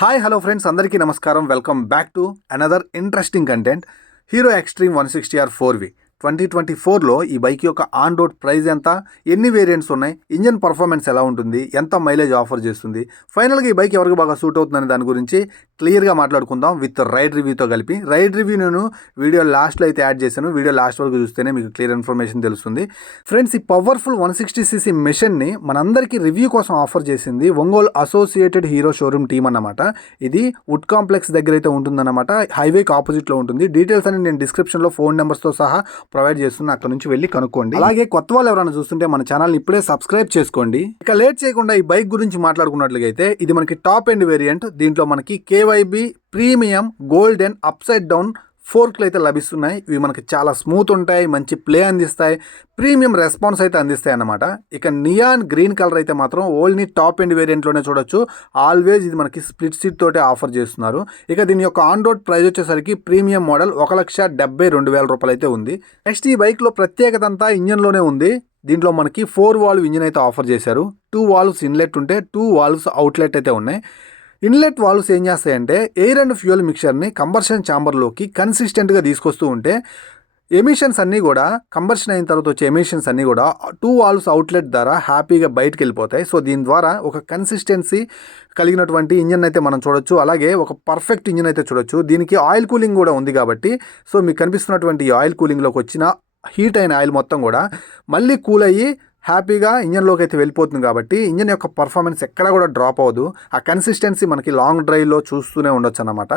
Hi hello friends, అందరికీ నమస్కారం. Welcome back to another interesting content. Hero extreme 160R 4V 2024లో ఈ bike యొక్క on road price ఎంత, ఎన్ని వేరియంట్స్ ఉన్నాయి, ఇంజన్ పర్ఫార్మెన్స్ ఎలా ఉంటుంది, ఎంత మైలేజ్ ఆఫర్ చేస్తుంది, ఫైనల్గా ఈ బైక్ ఎవరికి బాగా సూట్ అవుతుందనే దాని గురించి క్లియర్గా మాట్లాడుకుందాం విత్ రైడ్ రివ్యూతో కలిపి. రైడ్ రివ్యూ నేను వీడియో లాస్ట్లో అయితే యాడ్ చేశాను. వీడియో లాస్ట్ వరకు చూస్తేనే మీకు క్లియర్ ఇన్ఫర్మేషన్ తెలుస్తుంది. ఫ్రెండ్స్, ఈ పవర్ఫుల్ 160cc మిషన్ని మనందరికీ రివ్యూ కోసం ఆఫర్ చేసింది Ongole associated hero showroom team అన్నమాట. ఇది వుడ్ కాంప్లెక్స్ దగ్గర అయితే ఉంటుందన్నమాట. హైవేకి ఆపోజిట్లో ఉంటుంది. డీటెయిల్స్ అని నేను డిస్క్రిప్షన్లో ఫోన్ నెంబర్స్తో సహా ప్రొవైడ్ చేస్తున్నా, అక్కడ నుంచి వెళ్ళి కనుక్కోండి. అలాగే కొత్త వాళ్ళు ఎవరైనా చూస్తుంటే మన ఛానల్ ఇప్పుడే సబ్స్క్రైబ్ చేసుకోండి. ఇక లేట్ చేయకుండా ఈ బైక్ గురించి మాట్లాడుకున్నట్లయితే ఇది మనకి టాప్ ఎండ్ వేరియంట్. దీంట్లో మనకి KYB premium golden upside down ఫోర్క్లు అయితే లభిస్తున్నాయి. ఇవి మనకి చాలా స్మూత్ ఉంటాయి, మంచి ప్లే అందిస్తాయి, ప్రీమియం రెస్పాన్స్ అయితే అందిస్తాయి అన్నమాట. ఇక నియాన్ గ్రీన్ కలర్ అయితే మాత్రం ఓన్లీ టాప్ ఎండ్ వేరియంట్లోనే చూడొచ్చు. ఆల్వేజ్ ఇది మనకి స్ప్లిట్ సీట్ తోటే ఆఫర్ చేస్తున్నారు. ఇక దీని యొక్క ఆన్ రోడ్ ప్రైస్ వచ్చేసరికి ప్రీమియం మోడల్ 1,72,000 రూపాయలు అయితే ఉంది. నెక్స్ట్ ఈ బైక్లో ప్రత్యేకత అంతా ఇంజన్లోనే ఉంది. దీంట్లో మనకి 4 వాల్వ్ ఇంజిన్ అయితే ఆఫర్ చేశారు. 2 వాల్వ్స్ ఇన్లెట్ ఉంటే 2 వాల్వ్స్ అవుట్లెట్ అయితే ఉన్నాయి. ఇన్లెట్ వాల్వ్స్ ఏం చేస్తాయంటే ఎయిర్ అండ్ ఫ్యూయల్ మిక్చర్ని కంబర్షన్ ఛాంబర్లోకి కన్సిస్టెంట్గా తీసుకొస్తూ ఉంటే ఎమిషన్స్ అన్నీ కూడా కంబర్షన్ అయిన తర్వాత వచ్చే ఎమిషన్స్ అన్నీ కూడా 2 వాల్వ్స్ అవుట్లెట్ ద్వారా హ్యాపీగా బయటకు వెళ్ళిపోతాయి. సో దీని ద్వారా ఒక కన్సిస్టెన్సీ కలిగినటువంటి ఇంజన్ అయితే మనం చూడొచ్చు. అలాగే ఒక పర్ఫెక్ట్ ఇంజన్ అయితే చూడొచ్చు. దీనికి ఆయిల్ కూలింగ్ కూడా ఉంది కాబట్టి సో మీకు కనిపిస్తున్నటువంటి ఈ ఆయిల్ కూలింగ్లోకి వచ్చిన హీట్ అయిన ఆయిల్ మొత్తం కూడా మళ్ళీ కూల్ అయ్యి హ్యాపీగా ఇంజన్లోకి అయితే వెళ్ళిపోతుంది. కాబట్టి ఇంజన్ యొక్క పర్ఫార్మెన్స్ ఎక్కడా కూడా డ్రాప్ అవ్వదు. ఆ కన్సిస్టెన్సీ మనకి లాంగ్ డ్రైవ్లో చూస్తూనే ఉండొచ్చు అన్నమాట.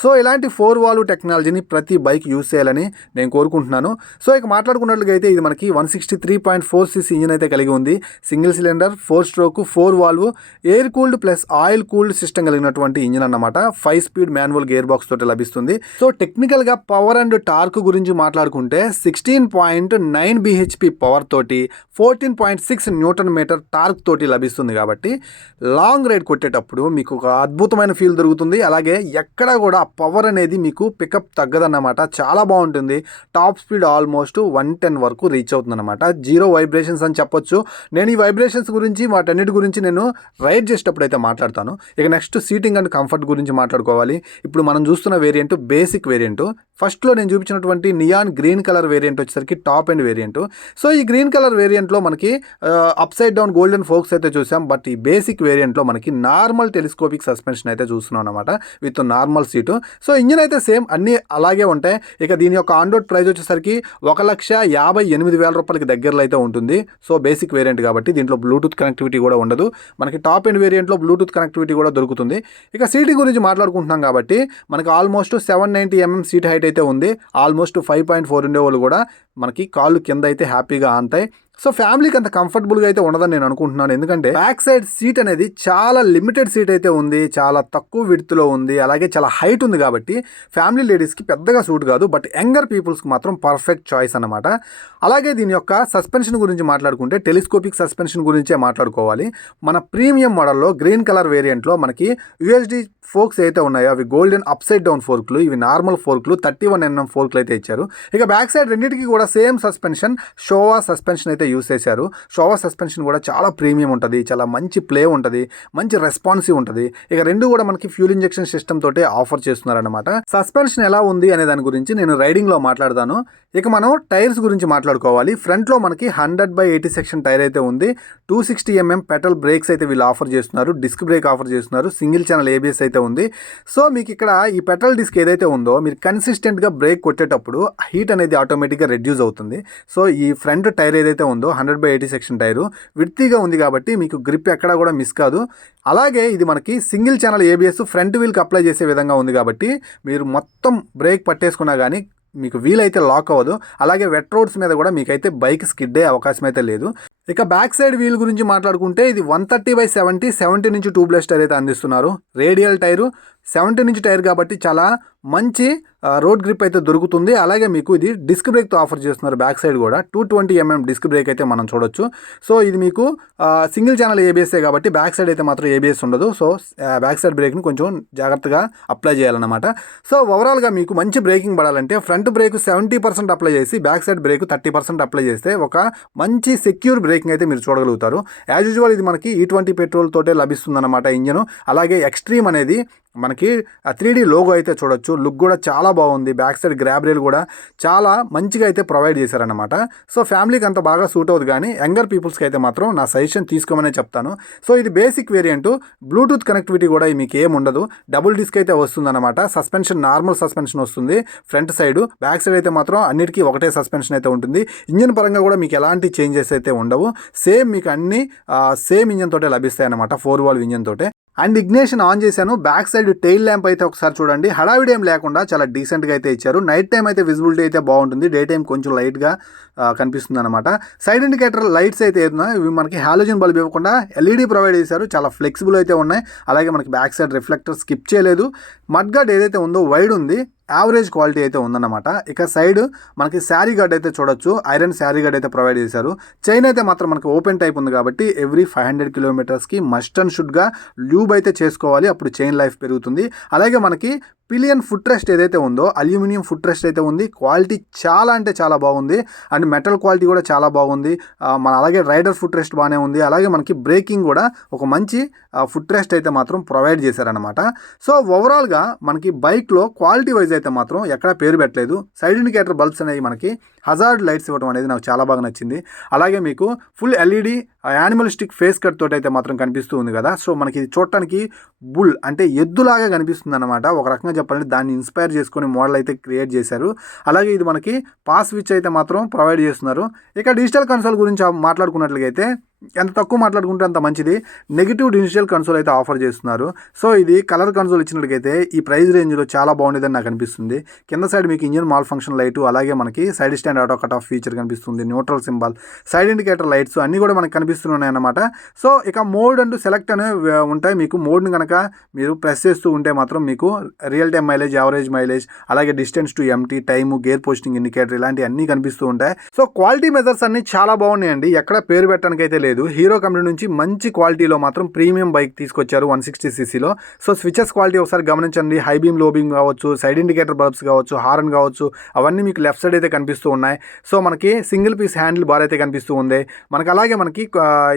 సో ఇలాంటి 4 వాల్వ్ టెక్నాలజీని ప్రతి బైక్ యూజ్ చేయాలని నేను కోరుకుంటున్నాను. సో ఇక మాట్లాడుకున్నట్లుగా అయితే ఇది మనకి 163.4cc ఇంజన్ అయితే కలిగి ఉంది. Single cylinder 4 stroke 4 valve air cooled plus oil cooled system కలిగినటువంటి ఇంజన్ అన్నమాట. 5 స్పీడ్ మాన్యువల్ గేర్ బాక్స్ తోటి లభిస్తుంది. సో టెక్నికల్గా పవర్ అండ్ టార్క్ గురించి మాట్లాడుకుంటే 16.9 bhp పవర్ తోటి 14.6 న్యూటన్ మీటర్ టార్క్ తోటి లభిస్తుంది. కాబట్టి లాంగ్ రైడ్ కొట్టేటప్పుడు మీకు ఒక అద్భుతమైన ఫీల్ దొరుకుతుంది. అలాగే ఎక్కడ కూడా పవర్ అనేది మీకు పికప్ తగ్గదన్నమాట. చాలా బాగుంటుంది. టాప్ స్పీడ్ ఆల్మోస్ట్ 110 వరకు రీచ్ అవుతుంది అనమాట. 0 వైబ్రేషన్స్ అని చెప్పొచ్చు. నేను ఈ వైబ్రేషన్స్ గురించి వాటన్నిటి గురించి నేను రైడ్ చేసేటప్పుడు అయితే మాట్లాడతాను. ఇక నెక్స్ట్ సీటింగ్ అండ్ కంఫర్ట్ గురించి మాట్లాడుకోవాలి. ఇప్పుడు మనం చూస్తున్న వేరియంట్ బేసిక్ వేరియంట్. ఫస్ట్లో నేను చూపించినటువంటి నియాన్ గ్రీన్ కలర్ వేరియంట్ వచ్చేసరికి టాప్ ఎండ్ వేరియంట్. సో ఈ గ్రీన్ కలర్ వేరియంట్లో మనకి అప్సైడ్ డౌన్ గోల్డెన్ ఫోక్స్ అయితే చూసాం. బట్ ఈ బేసిక్ వేరియంట్లో మనకి నార్మల్ టెలిస్కోపిక్ సస్పెన్షన్ అయితే చూస్తున్నాం అనమాట with normal seat. So engine అయితే సేమ్ అన్నీ అలాగే ఉంటాయి. ఇక దీని యొక్క ఆన్ రోడ్ ప్రైస్ వచ్చేసరికి 1,58,000 రూపాయలకి దగ్గరలో అయితే ఉంటుంది. సో బేసిక్ వేరియంట్ కాబట్టి దీంట్లో బ్లూటూత్ కనెక్టివిటీ కూడా ఉండదు. మనకి టాప్ ఎండ్ వేరియంట్లో బ్లూటూత్ కనెక్టివిటీ కూడా దొరుకుతుంది. ఇక సీటింగ్ గురించి మాట్లాడుకుంటున్నాం కాబట్టి మనకి ఆల్మోస్ట్ 790mm సీట్ హైట్ అయితే ఉంది. ఆల్మోస్ట్ 5.4 ఉండేవాళ్ళు కూడా మనకి కాళ్ళు కింద అయితే హ్యాపీగా ఆంతాయి. సో ఫ్యామిలీకి అంత కంఫర్టబుల్గా అయితే ఉండదని నేను అనుకుంటున్నాను. ఎందుకంటే బ్యాక్ సైడ్ సీట్ అనేది చాలా లిమిటెడ్ సీట్ అయితే ఉంది. చాలా తక్కువ విడ్త్లో ఉంది. అలాగే చాలా హైట్ ఉంది కాబట్టి ఫ్యామిలీ లేడీస్కి పెద్దగా సూట్ కాదు. బట్ యంగర్ పీపుల్స్కి మాత్రం పర్ఫెక్ట్ చాయిస్ అన్నమాట. అలాగే దీని యొక్క సస్పెన్షన్ గురించి మాట్లాడుకుంటే టెలిస్కోపిక్ సస్పెన్షన్ గురించే మాట్లాడుకోవాలి. మన ప్రీమియం మోడల్లో గ్రీన్ కలర్ వేరియంట్లో మనకి USD ఫోర్క్స్ అయితే ఉన్నాయో అవి గోల్డెన్ అప్సైడ్ డౌన్ ఫోర్క్లు. ఇవి నార్మల్ ఫోర్క్లు 31mm ఫోర్క్లు అయితే ఇచ్చారు. ఇక బ్యాక్ సైడ్ రెండింటికి కూడా సేమ్ సస్పెన్షన్ షోవా సస్పెన్షన్ అయితే యూస్ చేశారు. షోవా సస్పెన్షన్ కూడా చాలా ప్రీమియం ఉంటుంది. చాలా మంచి ప్లే ఉంటుంది. మంచి రెస్పాన్సివ్ ఉంటుంది. ఇక రెండు కూడా మనకి ఫ్యూల్ ఇంజెక్షన్ సిస్టమ్ తోటే ఆఫర్ చేస్తున్నారనమాట. సస్పెన్షన్ ఎలా ఉంది అనే దాని గురించి నేను రైడింగ్లో మాట్లాడతాను. ఇక మనం టైర్స్ గురించి మాట్లాడుకోవాలి. ఫ్రంట్లో మనకి 100/80 సెక్షన్ టైర్ అయితే ఉంది. 260mm పెటల్ బ్రేక్స్ అయితే వీళ్ళు ఆఫర్ చేస్తున్నారు. డిస్క్ బ్రేక్ ఆఫర్ చేస్తున్నారు. సింగిల్ ఛానల్ ABS అయితే ఉంది. సో మీకు ఇక్కడ ఈ పెటల్ డిస్క్ ఏదైతే ఉందో మీరు కన్సిస్టెంట్గా బ్రేక్ కొట్టేటప్పుడు హీట్ అనేది ఆటోమేటిక్గా రెడ్యూస్ అవుతుంది. సో ఈ ఫ్రంట్ టైర్ ఏదైతే ఉందో 100/80 సెక్షన్ టైరు విడ్తీగా ఉంది కాబట్టి మీకు గ్రిప్ ఎక్కడా కూడా మిస్ కాదు. అలాగే ఇది మనకి సింగిల్ ఛానల్ ABS ఫ్రంట్ వీల్కి అప్లై చేసే విధంగా ఉంది కాబట్టి మీరు మొత్తం బ్రేక్ పట్టేసుకున్నా కానీ మీకు వీల్ అయితే లాక్ అవ్వదు. అలాగే వెట్ రోడ్స్ మీద కూడా మీకైతే బైక్ స్కిడ్ అయ్యే అవకాశం అయితే లేదు. ఇక బ్యాక్ సైడ్ వీల్ గురించి మాట్లాడుకుంటే ఇది 130/70 70 నుంచి ట్యూబ్లెస్ టైర్ అయితే అందిస్తున్నారు. రేడియల్ టైరు 70 నుంచి టైర్ కాబట్టి చాలా మంచి రోడ్ గ్రిప్ అయితే దొరుకుతుంది. అలాగే మీకు ఇది డిస్క్ బ్రేక్తో ఆఫర్ చేస్తున్నారు. బ్యాక్ సైడ్ కూడా 220mm డిస్క్ బ్రేక్ అయితే మనం చూడొచ్చు. సో ఇది మీకు సింగిల్ ఛానల్ ABSే కాబట్టి బ్యాక్ సైడ్ అయితే మాత్రం ABS ఉండదు. సో బ్యాక్ సైడ్ బ్రేక్ని కొంచెం జాగ్రత్తగా అప్లై చేయాలన్నమాట. సో ఓవరాల్గా మీకు మంచి బ్రేకింగ్ పడాలంటే ఫ్రంట్ బ్రేక్ 70% అప్లై చేసి బ్యాక్ సైడ్ బ్రేక్ 30% అప్లై చేస్తే ఒక మంచి సెక్యూర్ బ్రేకింగ్ అయితే మీరు చూడగలుగుతారు. యాజ్ యూజువల్ ఇది మనకి E20 పెట్రోల్ తోటే లభిస్తుంది అనమాట ఇంజన్. అలాగే ఎక్స్ట్రీమ్ అనేది మనకి 3D లోగో అయితే చూడొచ్చు. లుక్ కూడా చాలా బాగుంది. బ్యాక్ సైడ్ గ్రాబ్ రైల్ కూడా చాలా మంచిగా అయితే ప్రొవైడ్ చేశారనమాట. సో ఫ్యామిలీకి అంత బాగా సూట్ అవుతుంది, కానీ యంగర్ పీపుల్స్కి అయితే మాత్రం నా సజెషన్ తీసుకోమనే చెప్తాను. సో ఇది బేసిక్ వేరియంట్, బ్లూటూత్ కనెక్టివిటీ కూడా మీకు ఏం ఉండదు. డబుల్ డిస్క్ అయితే వస్తుందన్నమాట. సస్పెన్షన్ నార్మల్ సస్పెన్షన్ వస్తుంది ఫ్రంట్ సైడ్. బ్యాక్ సైడ్ అయితే మాత్రం అన్నిటికీ ఒకటే సస్పెన్షన్ అయితే ఉంటుంది. ఇంజిన్ పరంగా కూడా మీకు ఎలాంటి చేంజెస్ అయితే ఉండవు. సేమ్ మీకు అన్ని సేమ్ ఇంజిన్ తోటే లభిస్తాయి అన్నమాట, 4 వాల్వ్ ఇంజిన్ తోటే. అండ్ ఇగ్నిషన్ ఆన్ చేశాను. బ్యాక్ సైడ్ టెయిల్ ల్యాంప్ అయితే ఒకసారి చూడండి, హడావిడి ఏం లేకుండా చాలా డీసెంట్గా అయితే ఇచ్చారు. నైట్ టైం అయితే విజిబిలిటీ అయితే బాగుంటుంది, డే టైం కొంచెం లైట్గా కనిపిస్తుంది అనమాట. సైడ్ ఇండికేటర్ లైట్స్ అయితే ఇవి మనకి హాలోజన్ బల్బ్ ఇవ్వకుండా ఎల్ఈడి ప్రొవైడ్ చేశారు. చాలా ఫ్లెక్సిబుల్ అయితే ఉన్నాయి. అలాగే మనకి బ్యాక్ సైడ్ రిఫ్లెక్టర్ స్కిప్ చేయలేదు. మడ్గార్డ్ ఏదైతే ఉందో వైడ్ ఉంది, యావరేజ్ క్వాలిటీ అయితే ఉందన్నమాట. ఇక సైడ్ మనకి శారీ గార్డ్ అయితే చూడొచ్చు, ఐరన్ శారీ గార్డ్ అయితే ప్రొవైడ్ చేశారు. చైన్ అయితే మాత్రం మనకి ఓపెన్ టైప్ ఉంది కాబట్టి ఎవ్రీ 500 కిలోమీటర్స్కి మస్ట్ అండ్ షుడ్గా ల్యూబ్ అయితే చేసుకోవాలి, అప్పుడు చైన్ లైఫ్ పెరుగుతుంది. అలాగే మనకి పిలియన్ ఫుట్ రెస్ట్ ఏదైతే ఉందో అల్యూమినియం ఫుట్ రెస్ట్ అయితే ఉంది. క్వాలిటీ చాలా అంటే చాలా బాగుంది. అండ్ మెటల్ క్వాలిటీ కూడా చాలా బాగుంది. మన అలాగే రైడర్ ఫుట్ రెస్ట్ బాగానే ఉంది. అలాగే మనకి బ్రేకింగ్ కూడా ఒక మంచి ఫుట్ రెస్ట్ అయితే మాత్రం ప్రొవైడ్ చేశారనమాట. సో ఓవరాల్గా మనకి బైక్లో క్వాలిటీ వైజ్ అయితే మాత్రం ఎక్కడ పేరు పెట్టలేదు. సైడ్ ఇండికేటర్ బల్బ్స్ అనేవి మనకి హజార్డ్ లైట్స్ ఇవ్వడం అనేది నాకు చాలా బాగా నచ్చింది. అలాగే మీకు full LED animalistic face cut తోటి అయితే మాత్రం కనిపిస్తూ ఉంది కదా. సో మనకి ఇది చూడటానికి బుల్ అంటే ఎద్దులాగా కనిపిస్తుంది అనమాట. ఒక రకంగా చెప్పాలంటే దాన్ని ఇన్స్పైర్ చేసుకుని మోడల్ అయితే క్రియేట్ చేశారు. అలాగే ఇది మనకి పాస్ స్విచ్ అయితే మాత్రం ప్రొవైడ్ చేస్తున్నారు. ఇక డిజిటల్ కన్సోల్ గురించి మాట్లాడుకున్నట్లయితే ఎంత తక్కువ మాట్లాడుకుంటే అంత మంచిది. నెగిటివ్ డిజిటల్ కన్సోల్ అయితే ఆఫర్ చేస్తున్నారు. సో ఇది కలర్ కన్సోల్ ఇచ్చినట్లయితే ఈ ప్రైస్ రేంజ్లో చాలా బాగుండేదని నాకు అనిపిస్తుంది. కింద సైడ్ మీకు ఇంజిన్ మాల్ ఫంక్షన్ లైటు, అలాగే మనకి side stand auto cut off feature కనిపిస్తుంది, neutral symbol, side indicator lights అన్నీ కూడా మనకు కనిపిస్తున్నాయి అన్నమాట. సో ఇక మోడ్ అండ్ సెలెక్ట్ అనేవి ఉంటాయి. మీకు మోడ్ని కనుక మీరు ప్రెస్ చేస్తూ ఉంటే మాత్రం మీకు real time mileage, average mileage, అలాగే distance to empty, time, gear position indicator ఇలాంటివి అన్నీ కనిపిస్తూ ఉంటాయి. సో క్వాలిటీ మెజర్స్ అన్ని చాలా బాగున్నాయండి. ఎక్కడ పేరు పెట్టడానికి అయితే లేదు. హీరో కంపెనీ నుంచి మంచి క్వాలిటీలో మాత్రం ప్రీమియం బైక్ తీసుకొచ్చారు 160cc. సో స్విచెస్ క్వాలిటీ ఒకసారి గమనించండి. హై బీమ్, లో బీమ్ కావచ్చు, సైడ్ ఇండికేటర్ బల్బ్స్ కావచ్చు, హార్న్ కావచ్చు, అవన్నీ మీకు లెఫ్ట్ సైడ్ అయితే కనిపిస్తూ ఉన్నాయి. సో మనకి సింగిల్ పీస్ హ్యాండిల్ బార్ అయితే కనిపిస్తూ ఉంది మనకి. అలాగే మనకి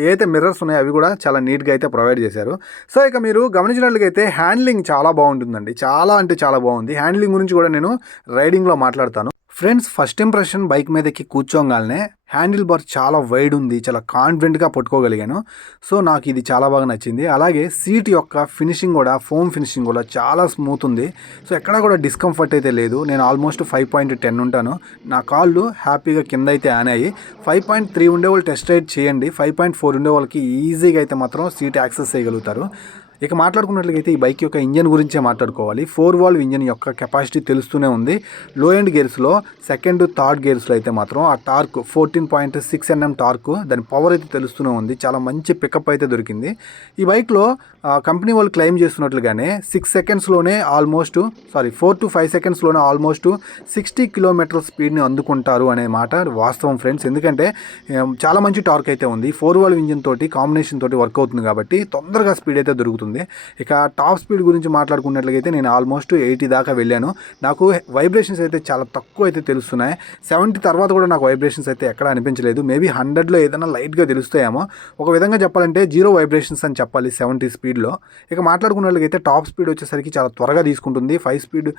ఏదైతే మిర్రర్స్ ఉన్నాయో అవి కూడా చాలా నీట్గా అయితే ప్రొవైడ్ చేశారు. సో ఇక మీరు గమనించినట్లయితే హ్యాండ్లింగ్ చాలా బాగుంటుందండి, చాలా అంటే చాలా బాగుంది. హ్యాండ్లింగ్ గురించి కూడా నేను రైడింగ్లో మాట్లాడతాను. ఫ్రెండ్స్, ఫస్ట్ ఇంప్రెషన్ బైక్ మీదకి కూర్చోగానే హ్యాండిల్ బార్ చాలా వైడ్ ఉంది, చాలా కాన్ఫిడెంట్గా పట్టుకోగలిగాను. సో నాకు ఇది చాలా బాగా నచ్చింది. అలాగే సీట్ యొక్క ఫినిషింగ్ కూడా, ఫోమ్ ఫినిషింగ్ కూడా చాలా స్మూత్ ఉంది. సో ఎక్కడా కూడా డిస్కంఫర్ట్ అయితే లేదు. నేను ఆల్మోస్ట్ 5.10 ఉంటాను. నా కాళ్ళు హ్యాపీగా కింద అయితే ఆనాయి. 5.3 ఉండే వాళ్ళు టెస్ట్ రైడ్ చేయండి. 5.4 ఉండే వాళ్ళకి ఈజీగా అయితే మాత్రం సీట్ యాక్సెస్ చేయగలుగుతారు. ఇక మాట్లాడుకున్నట్లయితే ఈ బైక్ యొక్క ఇంజన్ గురించే మాట్లాడుకోవాలి. 4 వాల్వ్ ఇంజన్ యొక్క కెపాసిటీ తెలుస్తూనే ఉంది. లో ఎండ్ గేర్స్లో, సెకండ్, థర్డ్ గేర్స్లో అయితే మాత్రం ఆ టార్క్ 14.6 Nm టార్క్, దాని పవర్ అయితే తెలుస్తూనే ఉంది. చాలా మంచి పికప్ అయితే దొరికింది. ఈ బైక్లో కంపెనీ వాళ్ళు క్లెయిమ్ చేస్తున్నట్లుగానే 6 సెకండ్స్లోనే 4 to 5 సెకండ్స్లోనే ఆల్మోస్ట్ 60 కిలోమీటర్ స్పీడ్ని అందుకుంటారు అనే మాట వాస్తవం ఫ్రెండ్స్. ఎందుకంటే చాలా మంచి టార్క్ అయితే ఉంది. 4 వాల్వ్ ఇంజిన్ తోటి కాంబినేషన్ తోటి వర్క్ అవుతుంది కాబట్టి తొందరగా స్పీడ్ అయితే దొరుకుతుంది. ఇక టాప్ స్పీడ్ గురించి మాట్లాడుకున్నట్లయితే నేను ఆల్మోస్ట్ 80 దాకా వెళ్ళాను. నాకు వైబ్రేషన్స్ అయితే చాలా తక్కువ అయితే తెలుస్తున్నాయి. 70 తర్వాత కూడా నాకు వైబ్రేషన్స్ అయితే ఎక్కడ అనిపించలేదు. మేబీ 100లో ఏదైనా లైట్గా తెలుస్తాయేమో. ఒక విధంగా చెప్పాలంటే జీరో వైబ్రేషన్స్ అని చెప్పాలి 70 స్పీడ్లో. ఇక మాట్లాడుకున్నట్లయితే టాప్ స్పీడ్ వచ్చేసరికి చాలా త్వరగా తీసుకుంటుంది. 5 స్పీడ్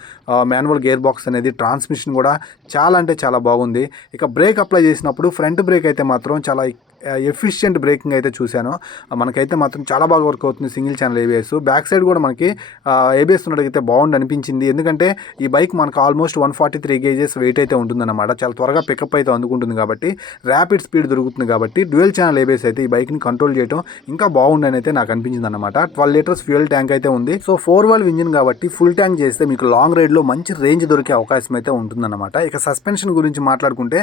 మాన్యువల్ గేర్ బాక్స్ అనేది, ట్రాన్స్మిషన్ కూడా చాలా అంటే చాలా బాగుంది. ఇక బ్రేక్ అప్లై చేసినప్పుడు ఫ్రంట్ బ్రేక్ అయితే మాత్రం చాలా ఎఫిషియెంట్ బ్రేకింగ్ అయితే చూశాను. మనకైతే మాత్రం చాలా బాగా వర్క్ అవుతుంది single channel ABS. Back side కూడా మనకి ఏబిఎస్ ఉన్నట్టయితే బాగుండి అనిపించింది. ఎందుకంటే ఈ బైక్ మనకు ఆల్మోస్ట్ 143 kgs వెయిట్ అయితే ఉంటుందన్నమాట. చాలా త్వరగా పికప్ అయితే అందుకుంటుంది కాబట్టి, ర్యాపిడ్ స్పీడ్ దొరుకుతుంది కాబట్టి డ్యూయల్ ఛానల్ ఏబిఎస్ అయితే ఈ బైక్ని కంట్రోల్ చేయడం ఇంకా బాగుండని అయితే నాకు అనిపించింది అనమాట. 12 లీటర్స్ ఫ్యూయల్ ట్యాంక్ అయితే ఉంది. సో 4 వాల్వ్ ఇంజిన్ కాబట్టి ఫుల్ ట్యాంక్ చేస్తే మీకు లాంగ్ రైడ్లో మంచి రేంజ్ దొరికే అవకాశం అయితే ఉంటుందన్నమాట. ఇక సస్పెన్షన్ గురించి మాట్లాడుకుంటే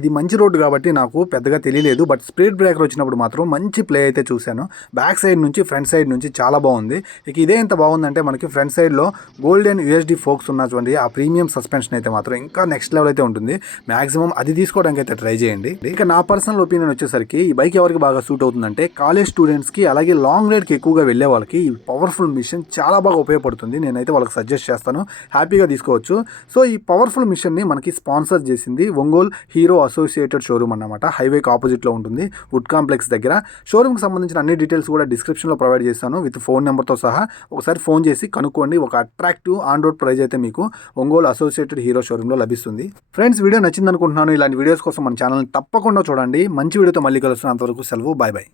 ఇది మంచి రోడ్డు కాబట్టి నాకు పెద్దగా తెలియలేదు. బట్ స్పీడ్ బ్రేకర్ వచ్చినప్పుడు మాత్రం మంచి ప్లే అయితే చూశాను. బ్యాక్ సైడ్ నుంచి, ఫ్రంట్ సైడ్ నుంచి చాలా బాగుంది. ఇక ఇదే ఎంత బాగుందంటే మనకి ఫ్రంట్ సైడ్లో గోల్డెన్ యూఎస్డి ఫోక్స్ ఉన్నటువంటి ఆ ప్రీమియం సస్పెన్షన్ అయితే మాత్రం ఇంకా నెక్స్ట్ లెవెల్ అయితే ఉంటుంది. మ్యాక్సిమం అది తీసుకోవడానికి అయితే ట్రై చేయండి. ఇక నా పర్సనల్ ఒపీనియన్ వచ్చేసరికి ఈ బైక్ ఎవరికి బాగా సూట్ అవుతుందంటే కాలేజ్ స్టూడెంట్స్కి, అలాగే లాంగ్ రైడ్కి ఎక్కువగా వెళ్ళే వాళ్ళకి ఈ పవర్ఫుల్ మిషన్ చాలా బాగా ఉపయోగపడుతుంది. నేనైతే వాళ్ళకి సజెస్ట్ చేస్తాను, హ్యాపీగా తీసుకోవచ్చు. సో ఈ పవర్ఫుల్ మిషన్ని మనకి స్పాన్సర్ చేసింది ఒంగోలు హీరో అసోసియేటెడ్ షోరూమ్ అన్నమాట. హైవేకి ఆపోజిట్లో ఉంటుంది వుడ్ కాంప్లెక్స్ దగ్గర. షోరూమ్కి సంబంధించిన అన్ని డీటెయిల్స్ కూడా డిస్క్రిప్షన్లో ప్రొవైడ్ చేస్తాను విత్ ఫోన్ నెంబర్తో సహా. ఒకసారి ఫోన్ చేసి కనుక్కోండి. ఒక అట్రాక్టివ్ ఆన్ రోడ్ ప్రైస్ అయితే మీకు ఒంగోలు అసోసియేటెడ్ హీరో షోరూంలో లభిస్తుంది. ఫ్రెండ్స్, వీడియో నచ్చింది అనుకుంటున్నాను. ఇలాంటి వీడియోస్ కోసం మన ఛానల్ని తప్పకుండా చూడండి. మంచి వీడియోతో మళ్ళీ కలుస్తున్నాను. అంతవరకు సెలవు. Bye bye.